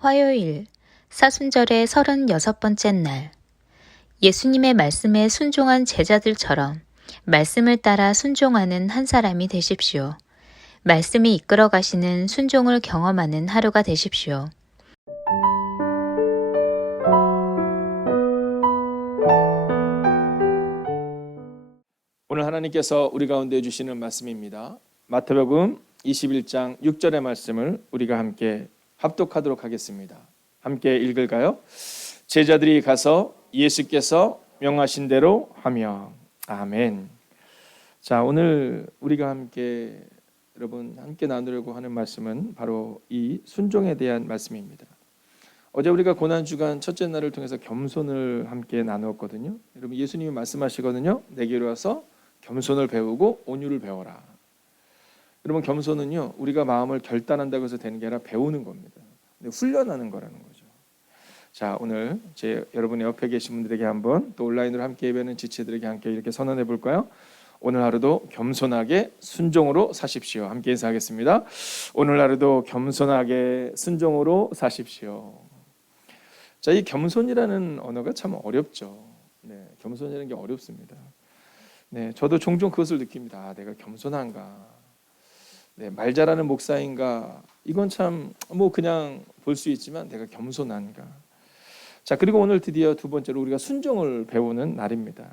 화요일, 사순절의 36번째 날. 예수님의 말씀에 순종한 제자들처럼 말씀을 따라 순종하는 한 사람이 되십시오. 말씀이 이끌어 가시는 순종을 경험하는 하루가 되십시오. 오늘 하나님께서 우리 가운데 주시는 말씀입니다. 마태복음 21장 6절의 말씀을 우리가 함께 합독하도록 하겠습니다. 함께 읽을까요? 제자들이 가서 예수께서 명하신 대로 하며. 아멘. 자, 오늘 우리가 여러분 함께 나누려고 하는 말씀은 바로 이 순종에 대한 말씀입니다. 어제 우리가 고난주간 첫째 날을 통해서 겸손을 함께 나누었거든요. 여러분, 예수님이 말씀하시거든요. 내게로 와서 겸손을 배우고 온유를 배워라. 여러분, 겸손은요, 우리가 마음을 결단한다고 해서 되는 게 아니라 배우는 겁니다. 근데 훈련하는 거라는 거죠. 자, 오늘 여러분의 옆에 계신 분들에게 한번, 또 온라인으로 함께 예배하는 지체들에게 함께 이렇게 선언해 볼까요? 오늘 하루도 겸손하게 순종으로 사십시오. 함께 인사하겠습니다. 오늘 하루도 겸손하게 순종으로 사십시오. 자, 이 겸손이라는 언어가 참 어렵죠. 네, 겸손이라는 게 어렵습니다. 네, 저도 종종 그것을 느낍니다. 아, 내가 겸손한가? 네, 말 잘하는 목사인가? 이건 참 그냥 볼 수 있지만 내가 겸손한가? 자, 그리고 오늘 드디어 두 번째로 우리가 순종을 배우는 날입니다.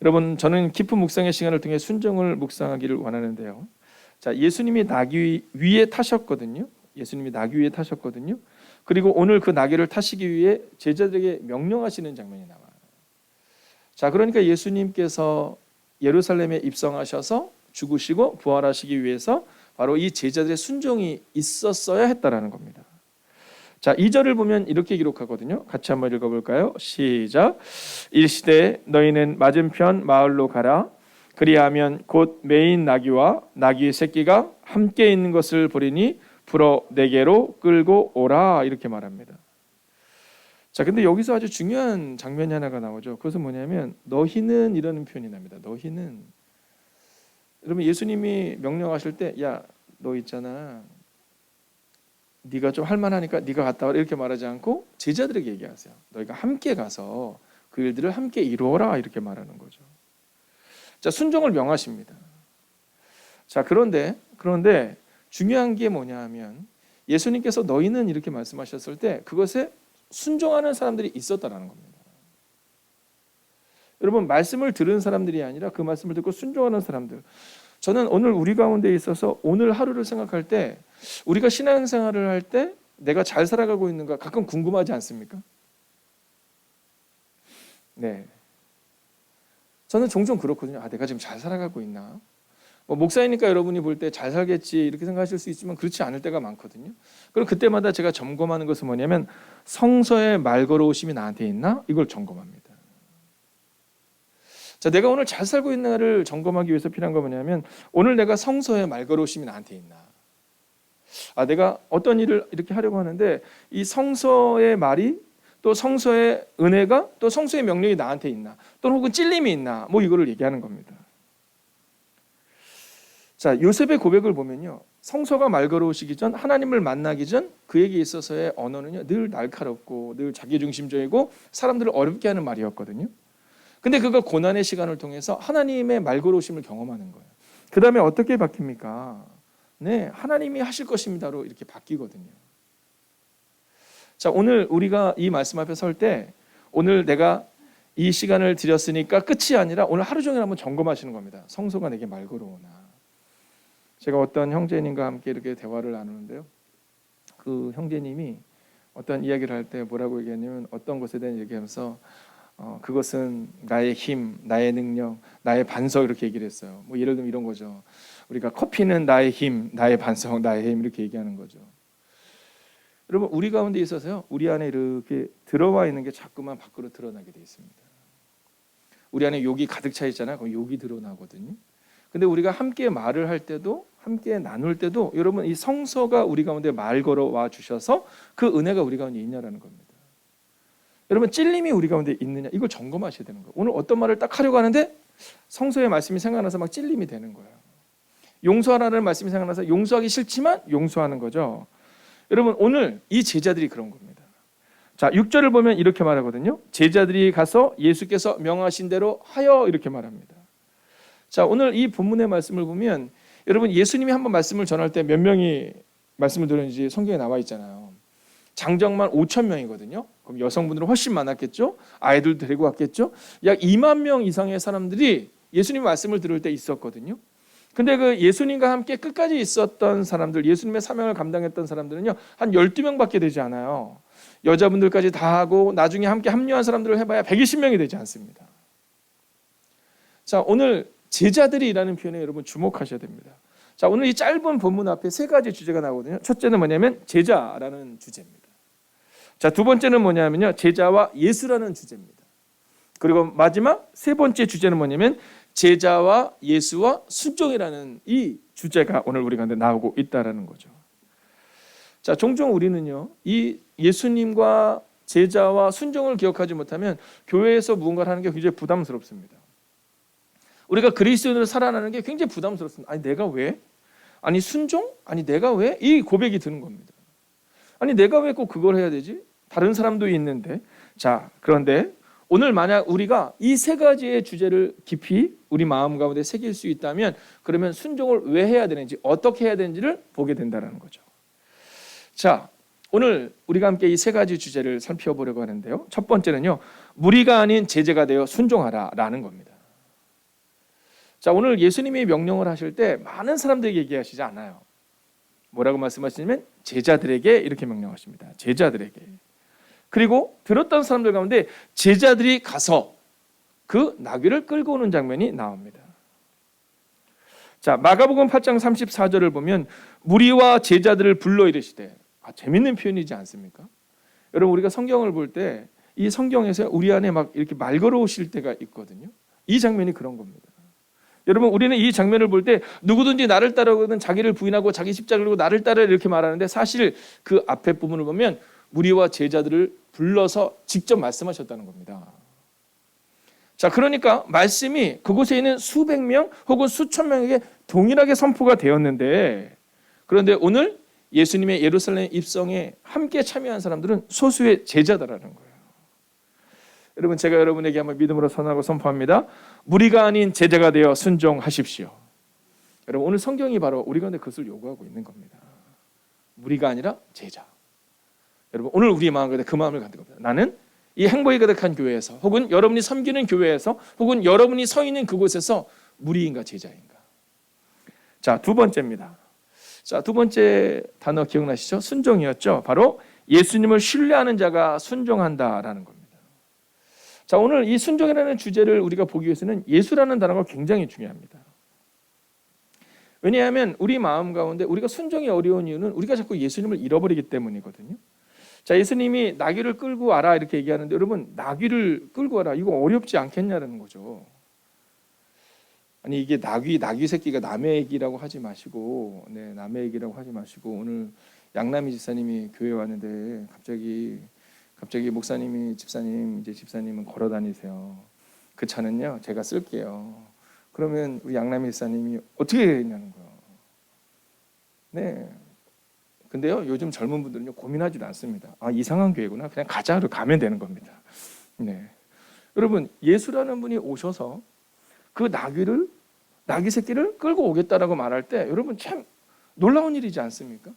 여러분, 저는 깊은 묵상의 시간을 통해 순종을 묵상하기를 원하는데요. 자, 예수님이 나귀 위에 타셨거든요. 예수님이 나귀 위에 타셨거든요. 그리고 오늘 그 나귀를 타시기 위해 제자들에게 명령하시는 장면이 나와요. 자, 그러니까 예수님께서 예루살렘에 입성하셔서 죽으시고 부활하시기 위해서 바로 이 제자들의 순종이 있었어야 했다라는 겁니다. 자, 2절을 보면 이렇게 기록하거든요. 같이 한번 읽어볼까요? 시작. 일시되 너희는 맞은편 마을로 가라. 그리하면 곧 매인 나귀와 나귀 새끼가 함께 있는 것을 보리니 불어 내게로 끌고 오라. 이렇게 말합니다. 자, 근데 여기서 아주 중요한 장면이 하나가 나오죠. 그것은 뭐냐면 너희는 이라는 표현이 납니다. 너희는. 여러분, 예수님이 명령하실 때 야, 너 있잖아. 네가 좀 할만하니까 네가 갔다 와라 이렇게 말하지 않고 제자들에게 얘기하세요. 너희가 함께 가서 그 일들을 함께 이루어라 이렇게 말하는 거죠. 자, 순종을 명하십니다. 자, 그런데 중요한 게 뭐냐 하면 예수님께서 너희는 이렇게 말씀하셨을 때 그것에 순종하는 사람들이 있었다라는 겁니다. 여러분, 말씀을 들은 사람들이 아니라 그 말씀을 듣고 순종하는 사람들. 저는 오늘 우리 가운데 있어서 오늘 하루를 생각할 때 우리가 신앙생활을 할 때 내가 잘 살아가고 있는가 가끔 궁금하지 않습니까? 네. 저는 종종 그렇거든요. 아, 내가 지금 잘 살아가고 있나? 목사이니까 여러분이 볼 때 잘 살겠지 이렇게 생각하실 수 있지만 그렇지 않을 때가 많거든요. 그리고 그때마다 제가 점검하는 것은 뭐냐면 성서의 말 걸어오심이 나한테 있나? 이걸 점검합니다. 자, 내가 오늘 잘 살고 있나를 점검하기 위해서 필요한 건 뭐냐면 오늘 내가 성서의 말 걸어오심이 나한테 있나? 아, 내가 어떤 일을 이렇게 하려고 하는데 이 성서의 말이 또 성서의 은혜가 또 성서의 명령이 나한테 있나? 또는 혹은 찔림이 있나? 이거를 얘기하는 겁니다. 자, 요셉의 고백을 보면요. 성서가 말 걸어오시기 전, 하나님을 만나기 전 그에게 있어서의 언어는요, 늘 날카롭고 늘 자기중심적이고 사람들을 어렵게 하는 말이었거든요. 근데 그가 고난의 시간을 통해서 하나님의 말 걸어오심을 경험하는 거예요. 그 다음에 어떻게 바뀝니까? 네, 하나님이 하실 것입니다로 이렇게 바뀌거든요. 자, 오늘 우리가 이 말씀 앞에 설 때 오늘 내가 이 시간을 드렸으니까 끝이 아니라 오늘 하루 종일 한번 점검하시는 겁니다. 성서가 내게 말 걸어오나. 제가 어떤 형제님과 함께 이렇게 대화를 나누는데요. 그 형제님이 어떤 이야기를 할 때 뭐라고 얘기했냐면 어떤 것에 대한 얘기하면서 그것은 나의 힘, 나의 능력, 나의 반석 이렇게 얘기를 했어요. 예를 들면 이런 거죠. 우리가 커피는 나의 힘, 나의 반석, 나의 힘 이렇게 얘기하는 거죠. 여러분, 우리 가운데 있어서요. 우리 안에 이렇게 들어와 있는 게 자꾸만 밖으로 드러나게 돼 있습니다. 우리 안에 욕이 가득 차 있잖아요. 그럼 욕이 드러나거든요. 근데 우리가 함께 말을 할 때도 함께 나눌 때도 여러분 이 성서가 우리 가운데 말 걸어와 주셔서 그 은혜가 우리 가운데 있냐라는 겁니다. 여러분, 찔림이 우리 가운데 있느냐 이걸 점검하셔야 되는 거예요. 오늘 어떤 말을 딱 하려고 하는데 성서의 말씀이 생각나서 막 찔림이 되는 거예요. 용서하라는 말씀이 생각나서 용서하기 싫지만 용서하는 거죠. 여러분 오늘 이 제자들이 그런 겁니다. 자, 6절을 보면 이렇게 말하거든요. 제자들이 가서 예수께서 명하신 대로 하여 이렇게 말합니다. 자, 오늘 이 본문의 말씀을 보면 여러분 예수님이 한번 말씀을 전할 때 몇 명이 말씀을 들었는지 성경에 나와 있잖아요. 장정만 5천 명이거든요. 그럼 여성분들은 훨씬 많았겠죠. 아이들 데리고 왔겠죠. 약 2만 명 이상의 사람들이 예수님 말씀을 들을 때 있었거든요. 근데 그 예수님과 함께 끝까지 있었던 사람들, 예수님의 사명을 감당했던 사람들은요, 한 12명밖에 되지 않아요. 여자분들까지 다 하고 나중에 함께 합류한 사람들을 해봐야 120명이 되지 않습니다. 자, 오늘 제자들이라는 표현에 여러분 주목하셔야 됩니다. 자, 오늘 이 짧은 본문 앞에 세 가지 주제가 나오거든요. 첫째는 뭐냐면 제자라는 주제입니다. 자, 두 번째는 뭐냐면요, 제자와 예수라는 주제입니다. 그리고 마지막 세 번째 주제는 뭐냐면 제자와 예수와 순종이라는 이 주제가 오늘 우리 가운데 나오고 있다라는 거죠. 자, 종종 우리는요, 이 예수님과 제자와 순종을 기억하지 못하면 교회에서 무언가를 하는 게 굉장히 부담스럽습니다. 우리가 그리스도인으로 살아가는 게 굉장히 부담스럽습니다. 아니 내가 왜? 아니 순종? 아니 내가 왜? 이 고백이 드는 겁니다. 아니 내가 왜 꼭 그걸 해야 되지? 다른 사람도 있는데. 자, 그런데 오늘 만약 우리가 이 세 가지의 주제를 깊이 우리 마음 가운데 새길 수 있다면 그러면 순종을 왜 해야 되는지, 어떻게 해야 되는지를 보게 된다는 거죠. 자, 오늘 우리가 함께 이 세 가지 주제를 살펴보려고 하는데요. 첫 번째는요, 무리가 아닌 제자가 되어 순종하라라는 겁니다. 자, 오늘 예수님이 명령을 하실 때 많은 사람들에게 얘기하시지 않아요. 뭐라고 말씀하시냐면 제자들에게 이렇게 명령하십니다. 제자들에게. 그리고 들었던 사람들 가운데 제자들이 가서 그 나귀를 끌고 오는 장면이 나옵니다. 자, 마가복음 8장 34절을 보면 무리와 제자들을 불러 이르시되, 재밌는 표현이지 않습니까? 여러분 우리가 성경을 볼 때 이 성경에서 우리 안에 막 이렇게 말 걸어오실 때가 있거든요. 이 장면이 그런 겁니다. 여러분 우리는 이 장면을 볼 때 누구든지 나를 따르거든 자기를 부인하고 자기 십자가를 지고 나를 따르라 이렇게 말하는데 사실 그 앞에 부분을 보면 무리와 제자들을 불러서 직접 말씀하셨다는 겁니다. 자, 그러니까 말씀이 그곳에 있는 수백 명 혹은 수천 명에게 동일하게 선포가 되었는데, 그런데 오늘 예수님의 예루살렘 입성에 함께 참여한 사람들은 소수의 제자다라는 거예요. 여러분 제가 여러분에게 한번 믿음으로 선언하고 선포합니다. 무리가 아닌 제자가 되어 순종하십시오. 여러분 오늘 성경이 바로 우리 가운데 그것을 요구하고 있는 겁니다. 무리가 아니라 제자. 여러분 오늘 우리의 마음 가운데 그 마음을 갖는 겁니다. 나는 이 행복이 가득한 교회에서 혹은 여러분이 섬기는 교회에서 혹은 여러분이 서 있는 그곳에서 무리인가 제자인가. 자, 두 번째입니다. 자, 두 번째 단어 기억나시죠? 순종이었죠. 바로 예수님을 신뢰하는 자가 순종한다라는 겁니다. 자, 오늘 이 순종이라는 주제를 우리가 보기 위해서는 예수라는 단어가 굉장히 중요합니다. 왜냐하면 우리 마음 가운데 우리가 순종이 어려운 이유는 우리가 자꾸 예수님을 잃어버리기 때문이거든요. 자, 예수님이 나귀를 끌고 와라 이렇게 얘기하는데 여러분 나귀를 끌고 와라 이거 어렵지 않겠냐라는 거죠. 아니 이게 나귀 새끼가 남의 얘기라고 하지 마시고, 네, 남의 얘기라고 하지 마시고 오늘 양남희 집사님이 교회 왔는데 갑자기 목사님이 집사님은 걸어 다니세요. 그 차는요 제가 쓸게요. 그러면 우리 양남희 집사님이 어떻게 했냐는 거예요. 네. 근데요 요즘 젊은 분들은요 고민하지도 않습니다. 이상한 교회구나. 그냥 가자. 로 가면 되는 겁니다. 네. 여러분 예수라는 분이 오셔서 그 나귀 새끼를 끌고 오겠다라고 말할 때 여러분 참 놀라운 일이지 않습니까?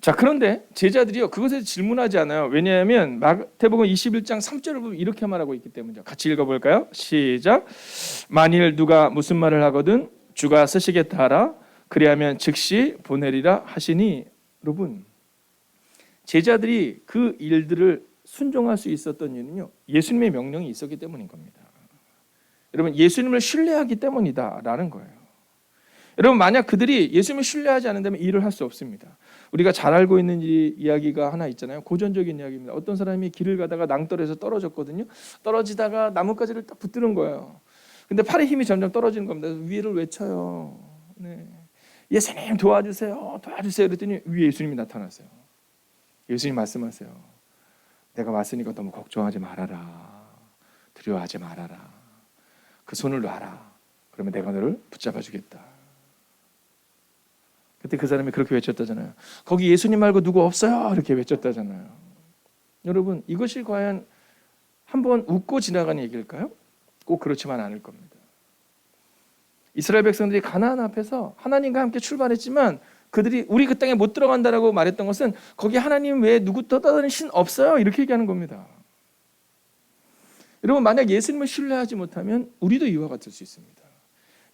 자, 그런데 제자들이요 그것에 질문하지 않아요. 왜냐하면 마태복음 21장 3절을 보면 이렇게 말하고 있기 때문이죠. 같이 읽어볼까요? 시작. 만일 누가 무슨 말을 하거든 주가 쓰시겠다 하라. 그리하면 즉시 보내리라 하시니. 여러분 제자들이 그 일들을 순종할 수 있었던 이유는요 예수님의 명령이 있었기 때문인 겁니다. 여러분 예수님을 신뢰하기 때문이다라는 거예요. 여러분 만약 그들이 예수님을 신뢰하지 않는다면 일을 할 수 없습니다. 우리가 잘 알고 있는 이야기가 하나 있잖아요. 고전적인 이야기입니다. 어떤 사람이 길을 가다가 낭떠러에서 떨어졌거든요. 떨어지다가 나뭇가지를 딱 붙드는 거예요. 근데 팔의 힘이 점점 떨어지는 겁니다. 위를 외쳐요. 네. 예수님 도와주세요. 그랬더니 위에 예수님이 나타났어요. 예수님 말씀하세요. 내가 왔으니까 너무 걱정하지 말아라. 두려워하지 말아라. 그 손을 놔라. 그러면 내가 너를 붙잡아 주겠다. 그때 그 사람이 그렇게 외쳤다잖아요. 거기 예수님 말고 누구 없어요. 이렇게 외쳤다잖아요. 여러분, 이것이 과연 한번 웃고 지나간 얘기일까요? 꼭 그렇지만 않을 겁니다. 이스라엘 백성들이 가나안 앞에서 하나님과 함께 출발했지만 그들이 우리 그 땅에 못 들어간다라고 말했던 것은 거기 하나님 외에 누구 떠다니는 신 없어요. 이렇게 얘기하는 겁니다. 여러분, 만약 예수님을 신뢰하지 못하면 우리도 이와 같을 수 있습니다.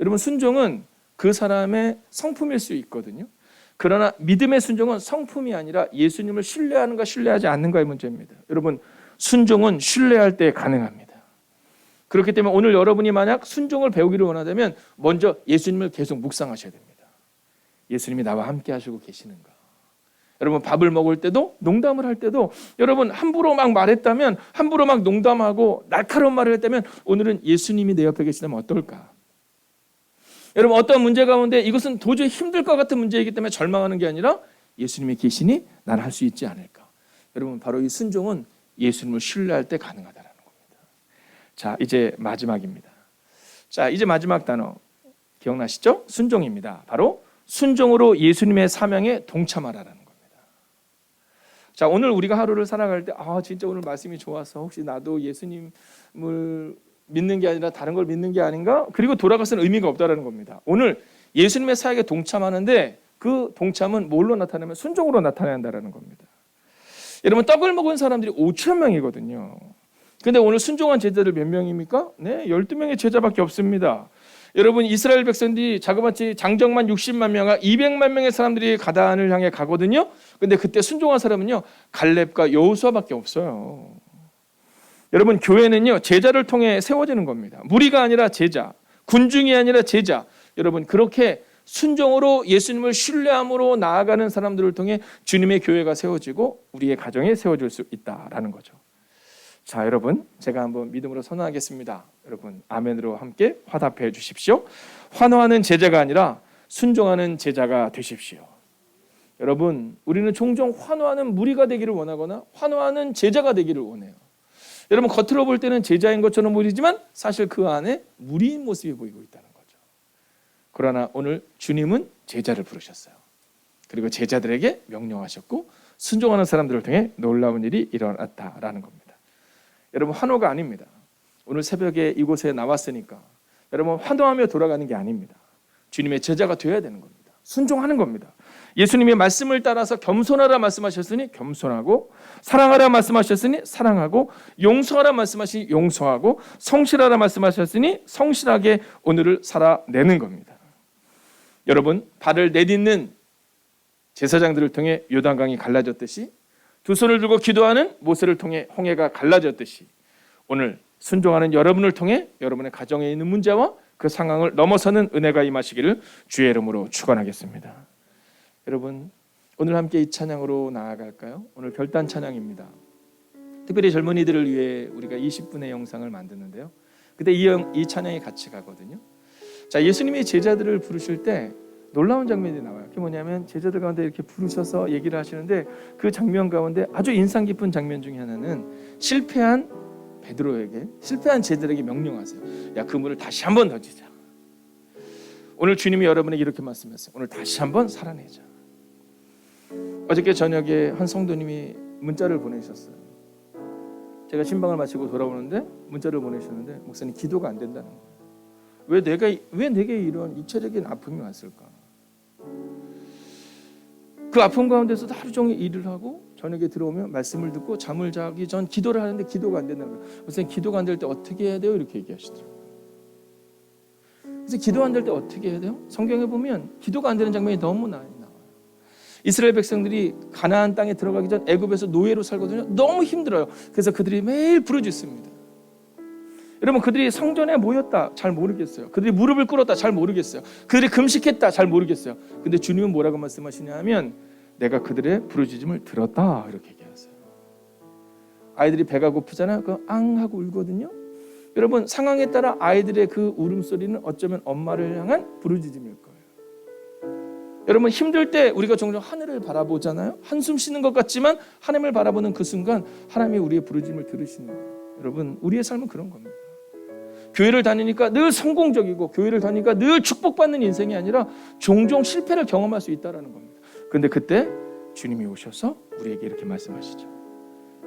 여러분, 순종은 그 사람의 성품일 수 있거든요. 그러나 믿음의 순종은 성품이 아니라 예수님을 신뢰하는가 신뢰하지 않는가의 문제입니다. 여러분, 순종은 신뢰할 때 가능합니다. 그렇기 때문에 오늘 여러분이 만약 순종을 배우기를 원하다면 먼저 예수님을 계속 묵상하셔야 됩니다. 예수님이 나와 함께 하시고 계시는가? 여러분, 밥을 먹을 때도 농담을 할 때도 여러분 함부로 막 말했다면, 함부로 막 농담하고 날카로운 말을 했다면 오늘은 예수님이 내 옆에 계시다면 어떨까? 여러분, 어떤 문제 가운데 이것은 도저히 힘들 것 같은 문제이기 때문에 절망하는 게 아니라 예수님이 계시니 난 할 수 있지 않을까? 여러분, 바로 이 순종은 예수님을 신뢰할 때 가능하다라는 겁니다. 자, 이제 마지막입니다. 자, 이제 마지막 단어 기억나시죠? 순종입니다. 바로 순종으로 예수님의 사명에 동참하라라는 겁니다. 자, 오늘 우리가 하루를 살아갈 때 진짜 오늘 말씀이 좋아서 혹시 나도 예수님을 믿는 게 아니라 다른 걸 믿는 게 아닌가? 그리고 돌아가서는 의미가 없다라는 겁니다. 오늘 예수님의 사역에 동참하는데 그 동참은 뭘로 나타나면 순종으로 나타나야 한다는 겁니다. 여러분, 떡을 먹은 사람들이 5천 명이거든요. 근데 오늘 순종한 제자들 몇 명입니까? 네, 12명의 제자밖에 없습니다. 여러분, 이스라엘 백성들이 자그마치 장정만 60만 명과 200만 명의 사람들이 가나안을 향해 가거든요. 근데 그때 순종한 사람은요, 갈렙과 여호수아밖에 없어요. 여러분, 교회는요, 제자를 통해 세워지는 겁니다. 무리가 아니라 제자, 군중이 아니라 제자. 여러분, 그렇게 순종으로 예수님을 신뢰함으로 나아가는 사람들을 통해 주님의 교회가 세워지고 우리의 가정이 세워질 수 있다라는 거죠. 자, 여러분, 제가 한번 믿음으로 선언하겠습니다. 여러분, 아멘으로 함께 화답해 주십시오. 환호하는 제자가 아니라 순종하는 제자가 되십시오. 여러분, 우리는 종종 환호하는 무리가 되기를 원하거나 환호하는 제자가 되기를 원해요. 여러분, 겉으로 볼 때는 제자인 것처럼 보이지만 사실 그 안에 무리인 모습이 보이고 있다는 거죠. 그러나 오늘 주님은 제자를 부르셨어요. 그리고 제자들에게 명령하셨고 순종하는 사람들을 통해 놀라운 일이 일어났다라는 겁니다. 여러분, 환호가 아닙니다. 오늘 새벽에 이곳에 나왔으니까 여러분 환호하며 돌아가는 게 아닙니다. 주님의 제자가 되어야 되는 겁니다. 순종하는 겁니다. 예수님의 말씀을 따라서 겸손하라 말씀하셨으니 겸손하고, 사랑하라 말씀하셨으니 사랑하고, 용서하라 말씀하시니 용서하고, 성실하라 말씀하셨으니 성실하게 오늘을 살아내는 겁니다. 여러분, 발을 내딛는 제사장들을 통해 요단강이 갈라졌듯이, 두 손을 들고 기도하는 모세를 통해 홍해가 갈라졌듯이, 오늘 순종하는 여러분을 통해 여러분의 가정에 있는 문제와 그 상황을 넘어서는 은혜가 임하시기를 주의 이름으로 축원하겠습니다. 여러분, 오늘 함께 이 찬양으로 나아갈까요? 오늘 결단 찬양입니다. 특별히 젊은이들을 위해 우리가 20분의 영상을 만드는데요. 그때 이 찬양이 같이 가거든요. 자, 예수님이 제자들을 부르실 때 놀라운 장면이 나와요. 그게 뭐냐면 제자들 가운데 이렇게 부르셔서 얘기를 하시는데 그 장면 가운데 아주 인상 깊은 장면 중에 하나는 실패한 베드로에게, 실패한 제자들에게 명령하세요. 야, 그물을 다시 한번 던지자. 오늘 주님이 여러분에게 이렇게 말씀하세요. 오늘 다시 한번 살아내자. 어저께 저녁에 한 성도님이 문자를 보내셨어요. 제가 신방을 마치고 돌아오는데 문자를 보내셨는데, 목사님, 기도가 안 된다는 거예요. 왜 내게 이런 육체적인 아픔이 왔을까? 그 아픔 가운데서도 하루 종일 일을 하고 저녁에 들어오면 말씀을 듣고 잠을 자기 전 기도를 하는데 기도가 안 된다는 거예요. 목사님, 기도가 안 될 때 어떻게 해야 돼요? 이렇게 얘기하시더라고요. 그래서 기도 안 될 때 어떻게 해야 돼요? 성경에 보면 기도가 안 되는 장면이 너무 나와요. 이스라엘 백성들이 가나안 땅에 들어가기 전 애굽에서 노예로 살거든요. 너무 힘들어요. 그래서 그들이 매일 부르짖습니다. 여러분, 그들이 성전에 모였다 잘 모르겠어요. 그들이 무릎을 꿇었다 잘 모르겠어요. 그들이 금식했다 잘 모르겠어요. 근데 주님은 뭐라고 말씀하시냐 하면 내가 그들의 부르짖음을 들었다 이렇게 얘기하세요. 아이들이 배가 고프잖아요. 그 앙 하고 울거든요. 여러분, 상황에 따라 아이들의 그 울음소리는 어쩌면 엄마를 향한 부르짖음일 거예요. 여러분, 힘들 때 우리가 종종 하늘을 바라보잖아요. 한숨 쉬는 것 같지만 하나님을 바라보는 그 순간 하나님이 우리의 부르짖음을 들으시는 거예요. 여러분, 우리의 삶은 그런 겁니다. 교회를 다니니까 늘 성공적이고 교회를 다니니까 늘 축복받는 인생이 아니라 종종 실패를 경험할 수 있다는 겁니다. 그런데 그때 주님이 오셔서 우리에게 이렇게 말씀하시죠.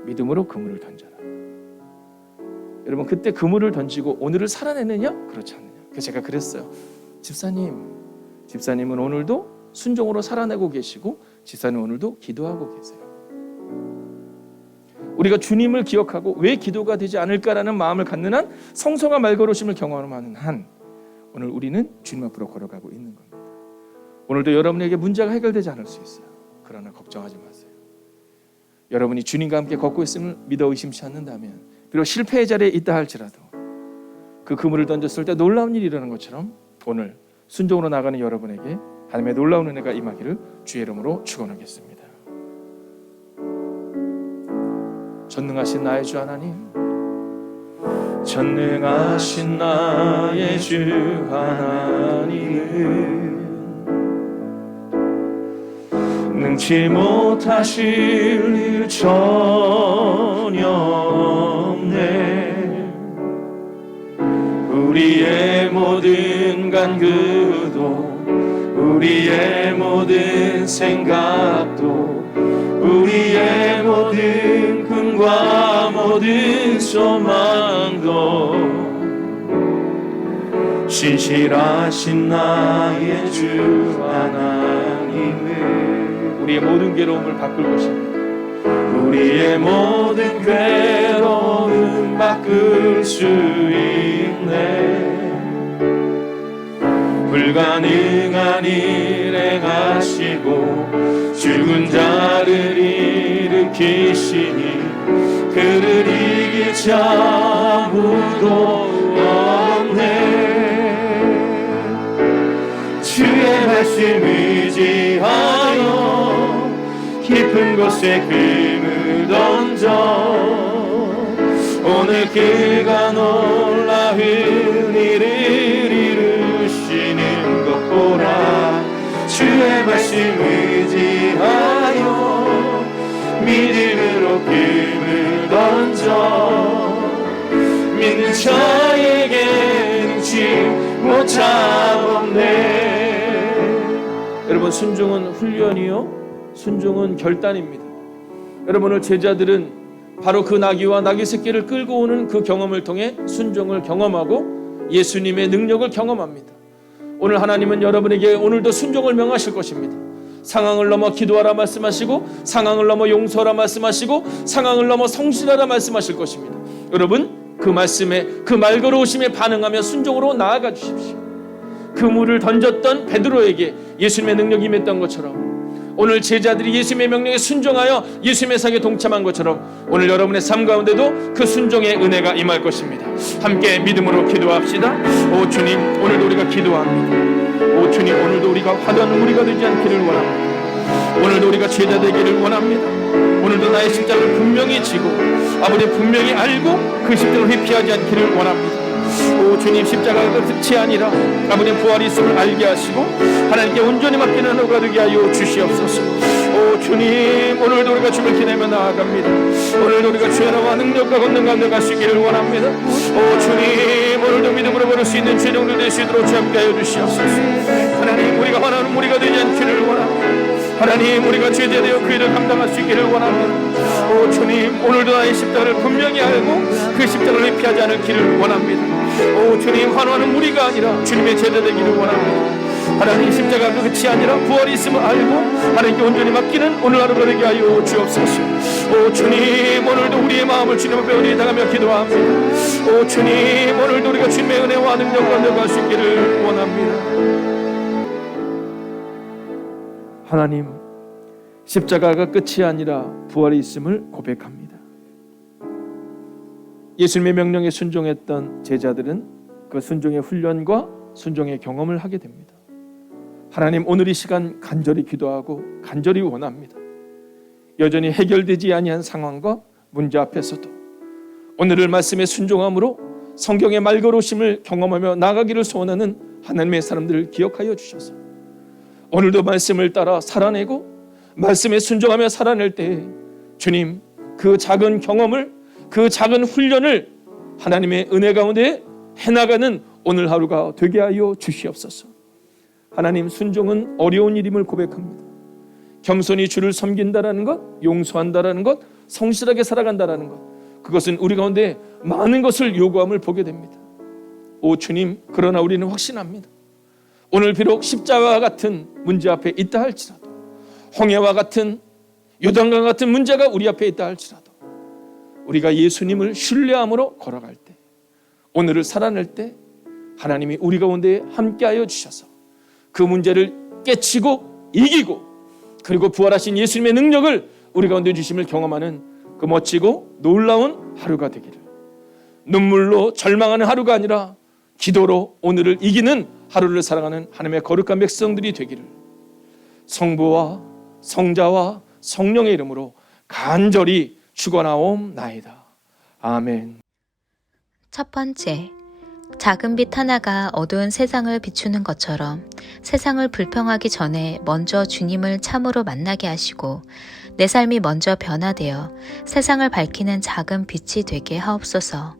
믿음으로 그물을 던져라. 여러분, 그때 그물을 던지고 오늘을 살아내느냐? 그렇지 않느냐? 그래서 제가 그랬어요. 집사님은 오늘도 순종으로 살아내고 계시고 집사님 오늘도 기도하고 계세요. 우리가 주님을 기억하고 왜 기도가 되지 않을까라는 마음을 갖는 한, 성성과 말걸으심을 경험하는 한, 오늘 우리는 주님 앞으로 걸어가고 있는 겁니다. 오늘도 여러분에게 문제가 해결되지 않을 수 있어요. 그러나 걱정하지 마세요. 여러분이 주님과 함께 걷고 있음을 믿어 의심치 않는다면, 비록 실패의 자리에 있다 할지라도 그 그물을 던졌을 때 놀라운 일이 일어나는 것처럼 오늘 순종으로 나가는 여러분에게 하나님의 놀라운 은혜가 임하기를 주의 이름으로 축원하겠습니다. 전능하신 나의 주 하나님, 전능하신 나의 주 하나님은 능치 못하실 일 전혀 없네. 우리의 모든 간구도, 우리의 모든 생각도, 우리의 모든 꿈과 모든 소망도 신실하신 나의 주 하나님은 우리의 모든 괴로움을 바꿀 것입니다. 우리의 모든 괴로움 바꿀 수 있네. 불가능한 일 행하시고 죽은 자를 일으키시니 그를 이길 자 아무도 없네. 주의 말씀 의지하여 깊은 곳에 금을 던져 오늘 그가 놀라운 일을 이루시는 것 보라. 주의 말씀 의지하여 믿음으로 금을 던져 믿는 자에게 능치 못함 없네. 여러분, 순종은 훈련이요, 순종은 결단입니다. 여러분, 오늘 제자들은 바로 그 나귀와 나귀 새끼를 끌고 오는 그 경험을 통해 순종을 경험하고 예수님의 능력을 경험합니다. 오늘 하나님은 여러분에게 오늘도 순종을 명하실 것입니다. 상황을 넘어 기도하라 말씀하시고, 상황을 넘어 용서하라 말씀하시고, 상황을 넘어 성실하라 말씀하실 것입니다. 여러분, 그 말씀에, 그 말걸어오심에 반응하며 순종으로 나아가 주십시오. 그물을 던졌던 베드로에게 예수님의 능력이 임했던 것처럼, 오늘 제자들이 예수님의 명령에 순종하여 예수님의 상에 동참한 것처럼 오늘 여러분의 삶 가운데도 그 순종의 은혜가 임할 것입니다. 함께 믿음으로 기도합시다. 오 주님, 오늘도 우리가 기도합니다. 오 주님, 오늘도 우리가 화려한 무리가 되지 않기를 원합니다. 오늘도 우리가 제자 되기를 원합니다. 오늘도 나의 십자가를 분명히 지고 아버지 분명히 알고 그 십자가를 회피하지 않기를 원합니다. 오 주님, 십자가가 끝이 아니라 아버지의 부활이 있음을 알게 하시고 하나님께 온전히 맡기는 하루가 되게 하여 주시옵소서. 오 주님, 오늘도 우리가 주를 기대며 나아갑니다. 오늘도 우리가 주의 나라와 능력과 권능 가운데 갈 수 있기를 원합니다. 오 주님, 오늘도 믿음으로 걸을 수 있는 최종들 될 수 있도록 함께 하여 주시옵소서. 하나님, 우리가 원하는 무리가 되지 않기를 원합니다. 하나님, 우리가 제자 되어 그 일을 감당할 수 있기를 원합니다. 오 주님, 오늘도 나의 십자가를 분명히 알고 그 십자가를 회피하지 않을 길을 원합니다. 오 주님, 환호하는 무리가 아니라 주님의 제자 되기를 원합니다. 하나님, 십자가가 끝이 아니라 부활이 있음을 알고 하나님께 온전히 맡기는 오늘 하루가 되게 하여 주옵소서. 오 주님, 오늘도 우리의 마음을 주님 앞에 의리당하며 기도합니다. 오 주님, 오늘도 우리가 주님의 은혜와 능력과 내려갈 수 있기를 원합니다. 하나님, 십자가가 끝이 아니라 부활이 있음을 고백합니다. 예수님의 명령에 순종했던 제자들은 그 순종의 훈련과 순종의 경험을 하게 됩니다. 하나님, 오늘 이 시간 간절히 기도하고 간절히 원합니다. 여전히 해결되지 아니한 상황과 문제 앞에서도 오늘을 말씀에 순종함으로 성경의 말걸으심을 경험하며 나가기를 소원하는 하나님의 사람들을 기억하여 주셔서 오늘도 말씀을 따라 살아내고 말씀에 순종하며 살아낼 때 주님, 그 작은 경험을, 그 작은 훈련을 하나님의 은혜 가운데 해나가는 오늘 하루가 되게 하여 주시옵소서. 하나님, 순종은 어려운 일임을 고백합니다. 겸손히 주를 섬긴다라는 것, 용서한다라는 것, 성실하게 살아간다라는 것, 그것은 우리 가운데 많은 것을 요구함을 보게 됩니다. 오 주님, 그러나 우리는 확신합니다. 오늘 비록 십자가와 같은 문제 앞에 있다 할지라도, 홍해와 같은, 요단강 같은 문제가 우리 앞에 있다 할지라도, 우리가 예수님을 신뢰함으로 걸어갈 때, 오늘을 살아낼 때 하나님이 우리 가운데 함께하여 주셔서 그 문제를 깨치고 이기고, 그리고 부활하신 예수님의 능력을 우리 가운데 주심을 경험하는 그 멋지고 놀라운 하루가 되기를, 눈물로 절망하는 하루가 아니라 기도로 오늘을 이기는 하루를 살아가는 하나님의 거룩한 백성들이 되기를 성부와 성자와 성령의 이름으로 간절히 축원하옵나이다. 아멘. 첫 번째, 작은 빛 하나가 어두운 세상을 비추는 것처럼 세상을 불평하기 전에 먼저 주님을 참으로 만나게 하시고 내 삶이 먼저 변화되어 세상을 밝히는 작은 빛이 되게 하옵소서.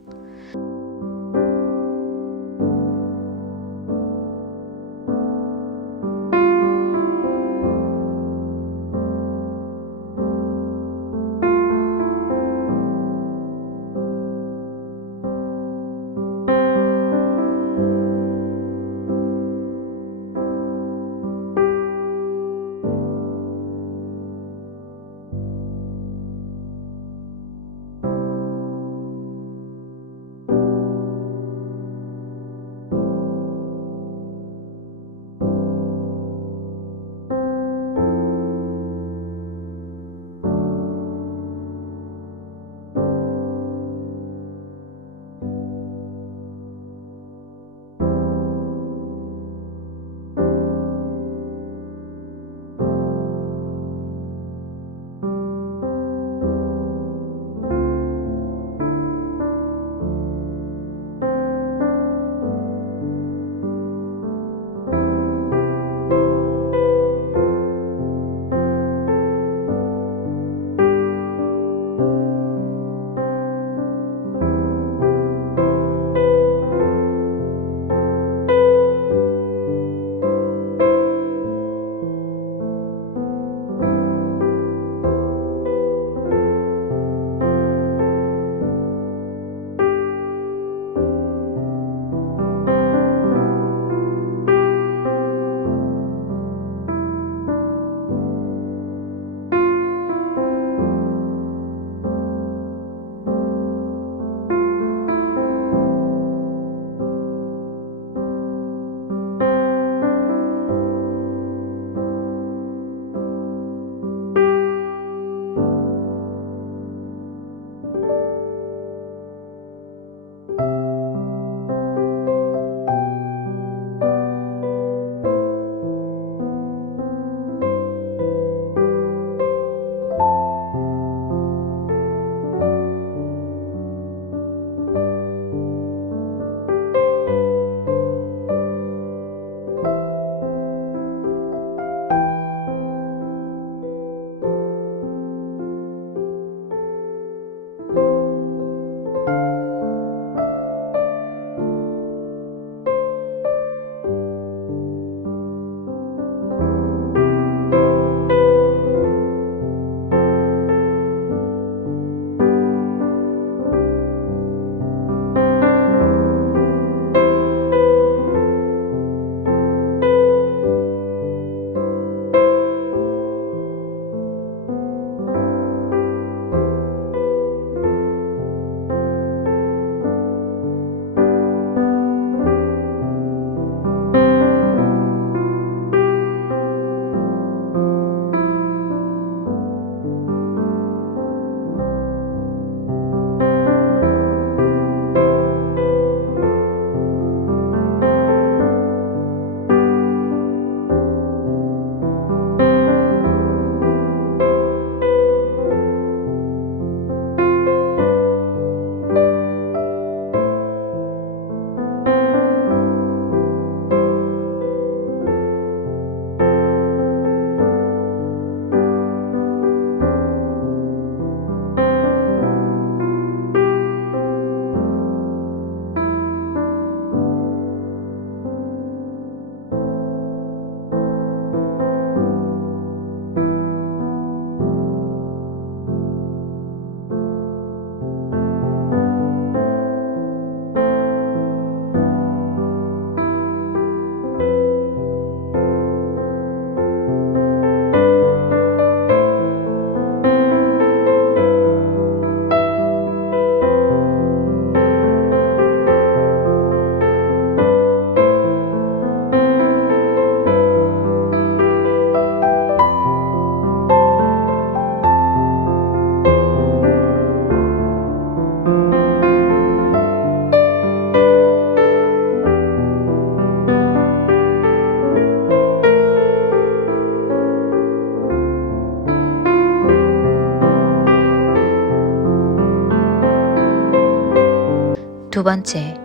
두 번째,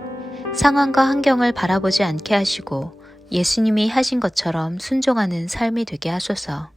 상황과 환경을 바라보지 않게 하시고 예수님이 하신 것처럼 순종하는 삶이 되게 하소서.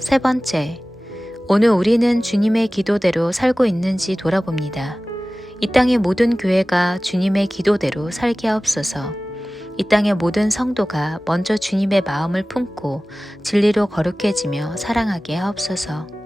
세 번째, 오늘 우리는 주님의 기도대로 살고 있는지 돌아봅니다. 이 땅의 모든 교회가 주님의 기도대로 살게 하옵소서. 이 땅의 모든 성도가 먼저 주님의 마음을 품고 진리로 거룩해지며 사랑하게 하옵소서.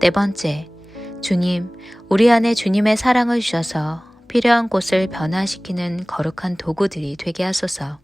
네 번째, 주님, 우리 안에 주님의 사랑을 주셔서 필요한 곳을 변화시키는 거룩한 도구들이 되게 하소서.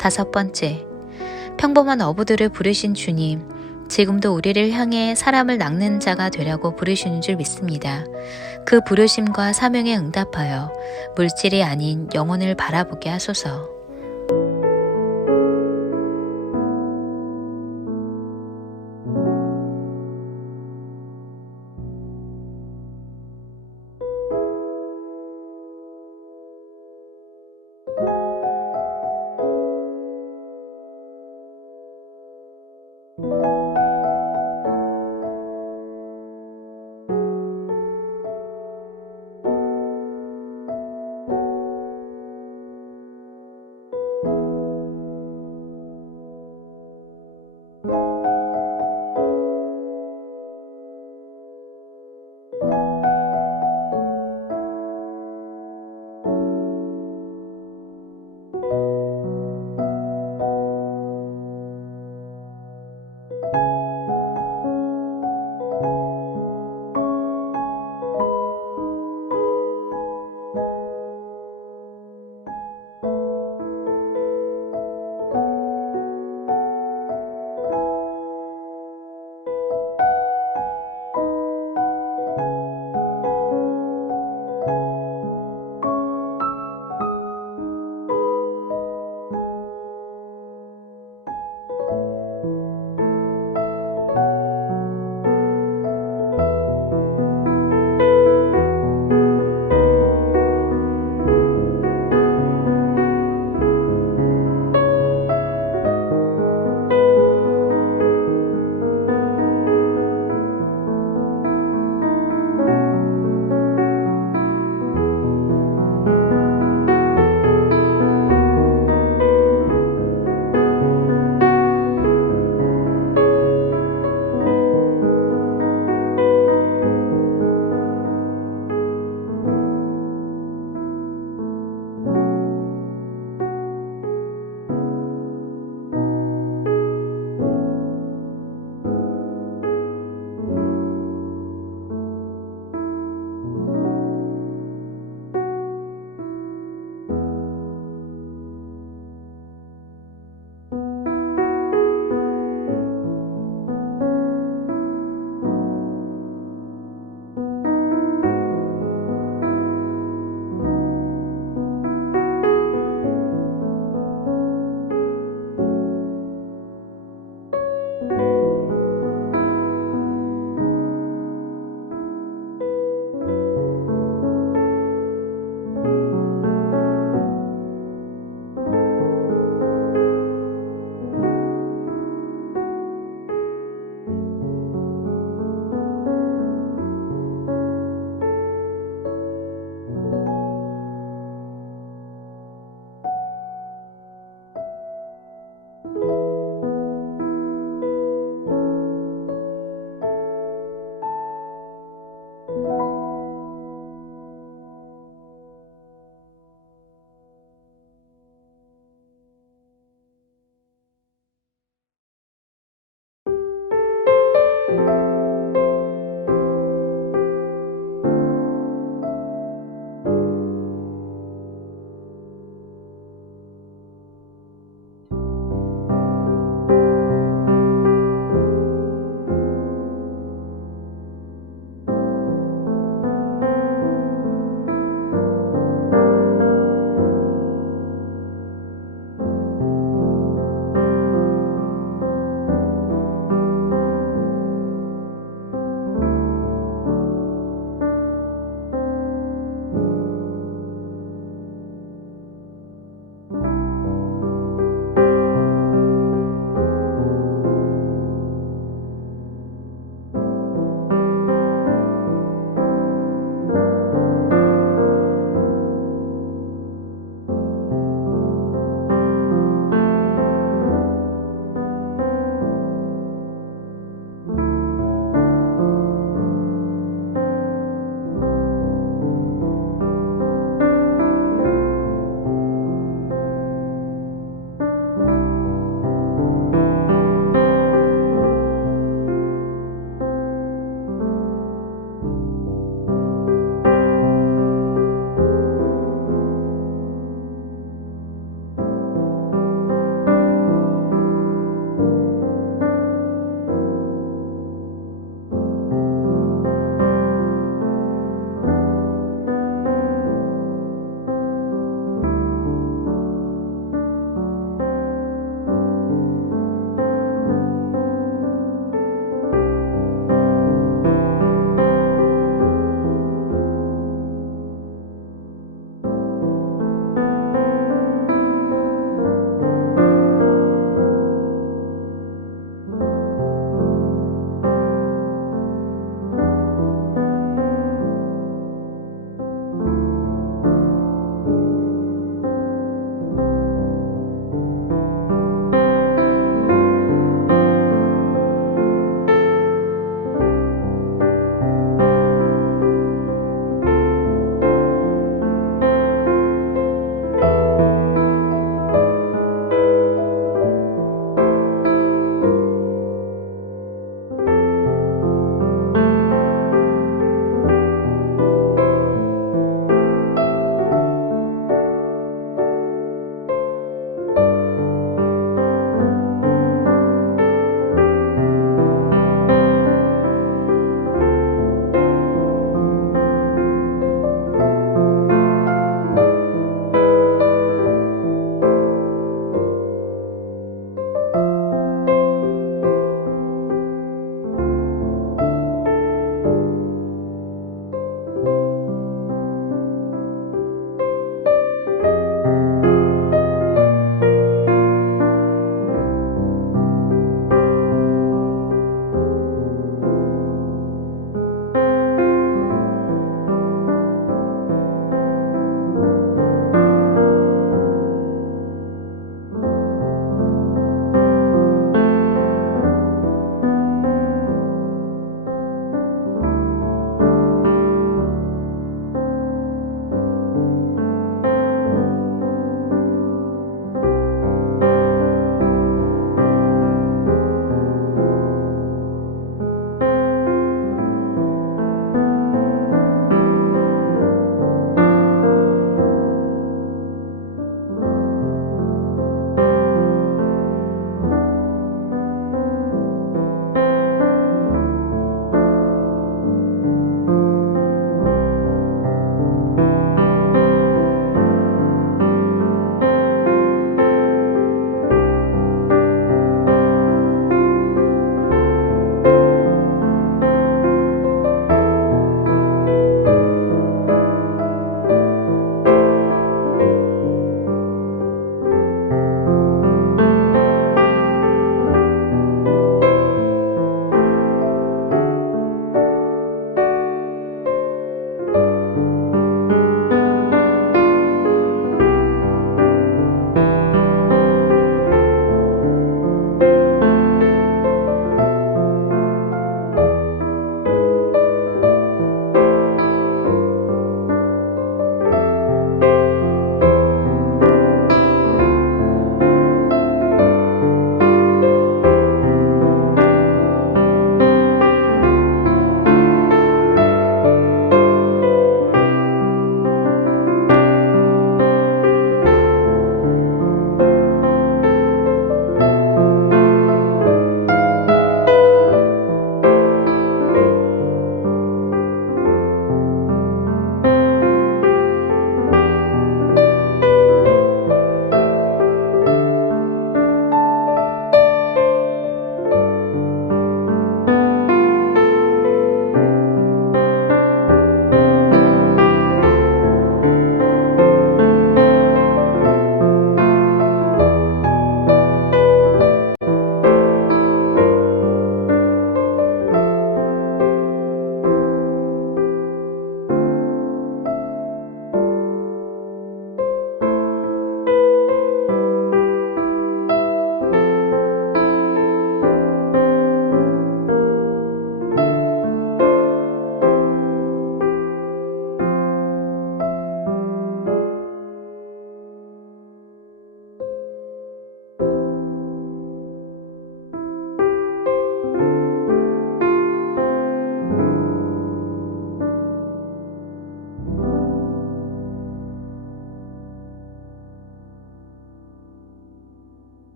5번째, 평범한 어부들을 부르신 주님, 지금도 우리를 향해 사람을 낚는 자가 되라고 부르시는 줄 믿습니다. 그 부르심과 사명에 응답하여 물질이 아닌 영혼을 바라보게 하소서.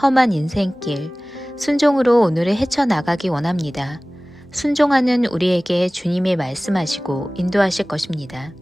험한 인생길, 순종으로 오늘을 헤쳐나가기 원합니다. 순종하는 우리에게 주님이 말씀하시고 인도하실 것입니다.